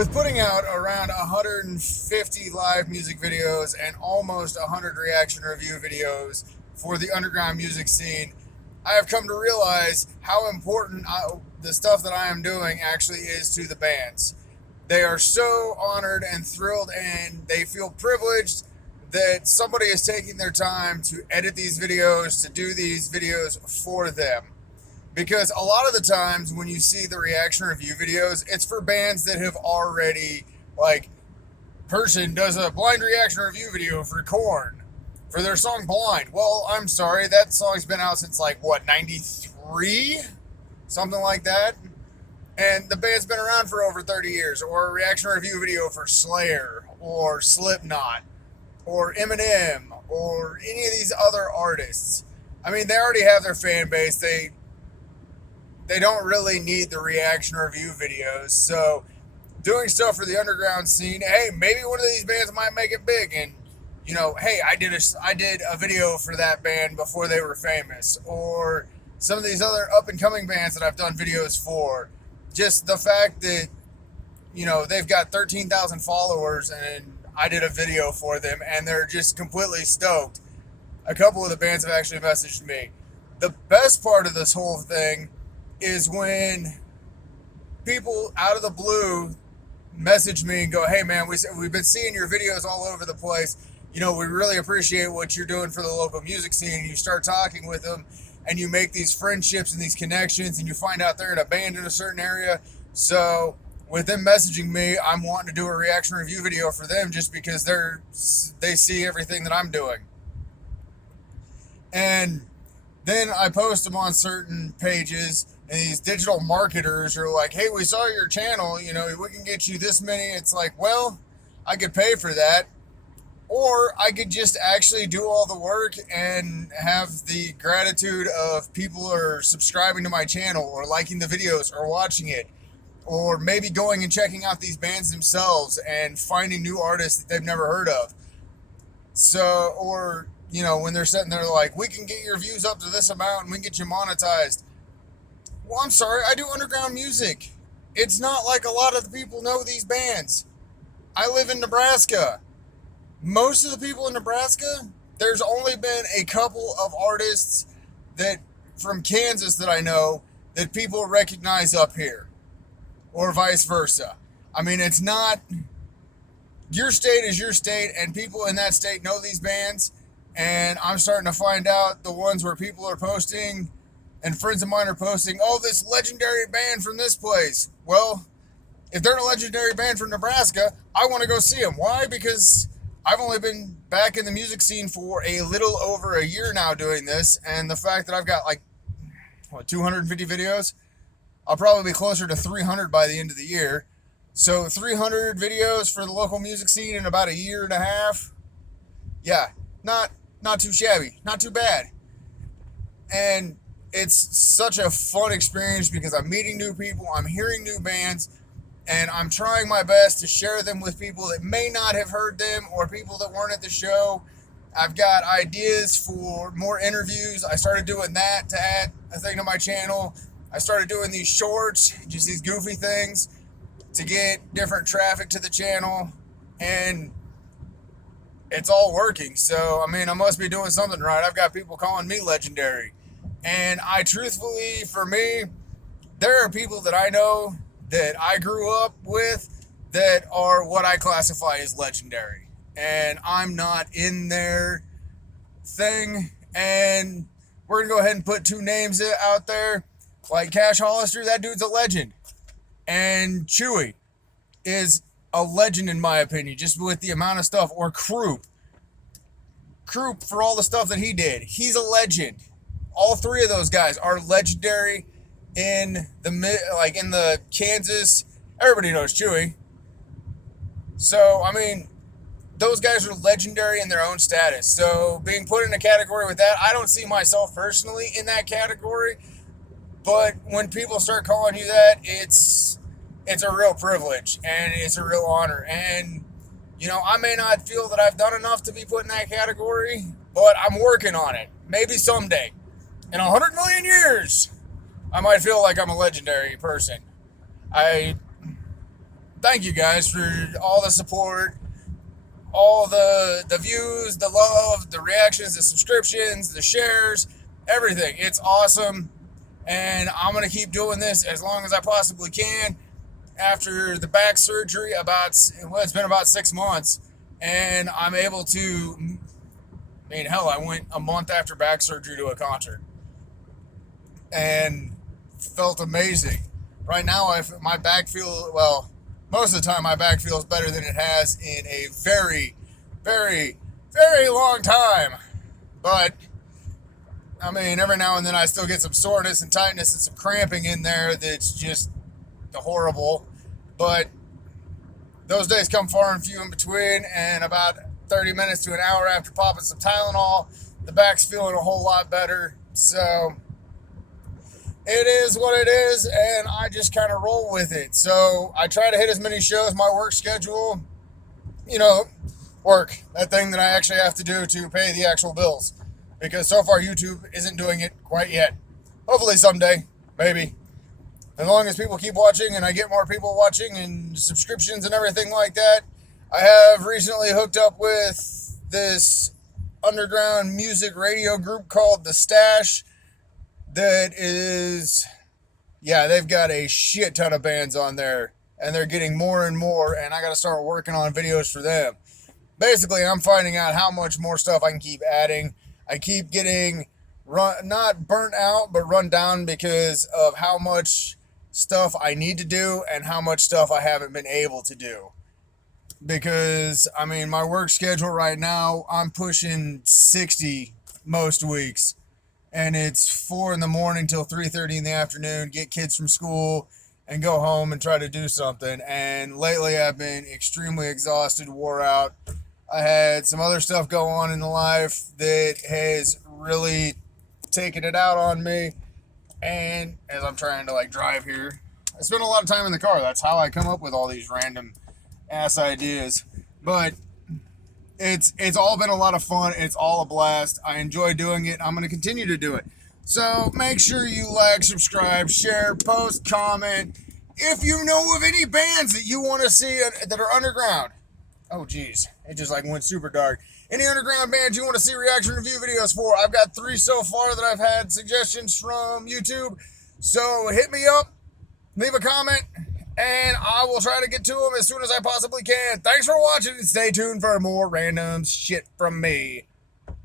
With putting out around 150 live music videos and almost 100 reaction review videos for the underground music scene, I have come to realize how important the stuff that I am doing actually is to the bands. They are so honored and thrilled, and they feel privileged that somebody is taking their time to edit these videos, to do these videos for them. Because a lot of the times when you see the reaction review videos, it's for bands that have already, like, person does a blind reaction review video for Korn for their song Blind. Well, I'm sorry, that song's been out since, like, what, 93? Something like that. And the band's been around for over 30 years. Or a reaction review video for Slayer, or Slipknot, or Eminem, or any of these other artists. I mean, they already have their fan base. They don't really need the reaction review videos. So doing stuff for the underground scene, hey, maybe one of these bands might make it big. And, you know, hey, I did a video for that band before they were famous. Or some of these other up-and-coming bands that I've done videos for. Just the fact that, you know, they've got 13,000 followers and I did a video for them and they're just completely stoked. A couple of the bands have actually messaged me. The best part of this whole thing is when people out of the blue message me and go, hey man, we've been seeing your videos all over the place. You know, we really appreciate what you're doing for the local music scene. And you start talking with them and you make these friendships and these connections and you find out they're in a band in a certain area. So with them messaging me, I'm wanting to do a reaction review video for them just because they see everything that I'm doing. And then I post them on certain pages, and these digital marketers are like, hey, we saw your channel, you know, we can get you this many. It's like, well, I could pay for that. Or I could just actually do all the work and have the gratitude of people are subscribing to my channel or liking the videos or watching it. Or maybe going and checking out these bands themselves and finding new artists that they've never heard of. So, or, you know, when they're sitting there like, we can get your views up to this amount and we can get you monetized. Well, I'm sorry, I do underground music. It's not like a lot of the people know these bands. I live in Nebraska. Most of the people in Nebraska, there's only been a couple of artists that from Kansas that I know that people recognize up here, or vice versa. I mean, it's not, your state is your state, and people in that state know these bands, and I'm starting to find out the ones where people are posting, and friends of mine are posting, oh, this legendary band from this place. Well, if they're a legendary band from Nebraska, I want to go see them. Why? Because I've only been back in the music scene for a little over a year now doing this, and the fact that I've got like, 250 videos? I'll probably be closer to 300 by the end of the year. So 300 videos for the local music scene in about a year and a half. Yeah, not too shabby, not too bad. And it's such a fun experience because I'm meeting new people, I'm hearing new bands, and I'm trying my best to share them with people that may not have heard them or people that weren't at the show. I've got ideas for more interviews. I started doing that to add a thing to my channel. I started doing these shorts, just these goofy things to get different traffic to the channel, and it's all working. So, I mean, I must be doing something right. I've got people calling me legendary. And I truthfully, for me, there are people that I know that I grew up with that are what I classify as legendary. And I'm not in their thing. And we're going to go ahead and put two names out there. Like Cash Hollister, that dude's a legend. And Chewy is a legend in my opinion, just with the amount of stuff. Or Croup for all the stuff that he did. He's a legend. All three of those guys are legendary in the Kansas. Everybody knows Chewy. So, I mean, those guys are legendary in their own status. So, being put in a category with that, I don't see myself personally in that category. But when people start calling you that, it's a real privilege and it's a real honor. And, you know, I may not feel that I've done enough to be put in that category, but I'm working on it. Maybe someday, in 100 million years, I might feel like I'm a legendary person. thank you guys for all the support, all the views, the love, the reactions, the subscriptions, the shares, everything. It's awesome. And I'm going to keep doing this as long as I possibly can. After the back surgery, it's been about 6 months, and I'm able to, hell, I went a month after back surgery to a concert and felt amazing. Right now, my back most of the time my back feels better than it has in a very, very, very long time. But every now and then I still get some soreness and tightness and some cramping in there that's just horrible. But those days come far and few in between, and about 30 minutes to an hour after popping some Tylenol, the back's feeling a whole lot better. So it is what it is, and I just kind of roll with it. So I try to hit as many shows. My work schedule, work, that thing that I actually have to do to pay the actual bills. Because so far YouTube isn't doing it quite yet. Hopefully someday, maybe. As long as people keep watching and I get more people watching and subscriptions and everything like that. I have recently hooked up with this underground music radio group called The Stash. That is, they've got a shit ton of bands on there. And they're getting more and more. And I got to start working on videos for them. Basically, I'm finding out how much more stuff I can keep adding. I keep getting not burnt out, but run down because of how much stuff I need to do and how much stuff I haven't been able to do. Because, my work schedule right now, I'm pushing 60 most weeks. And it's 4 in the morning till 3:30 in the afternoon, get kids from school and go home and try to do something. And lately I've been extremely exhausted, wore out. I had some other stuff go on in the life that has really taken it out on me. And as I'm trying to drive here, I spend a lot of time in the car. That's how I come up with all these random ass ideas. But it's all been a lot of fun. It's all a blast. I enjoy doing it. I'm going to continue to do it. So make sure you like, subscribe, share, post, comment. If you know of any bands that you want to see that are underground. Oh, geez. It just went super dark. Any underground bands you want to see reaction review videos for? I've got 3 so far that I've had suggestions from YouTube. So hit me up, leave a comment, and I will try to get to them as soon as I possibly can. Thanks for watching, and stay tuned for more random shit from me.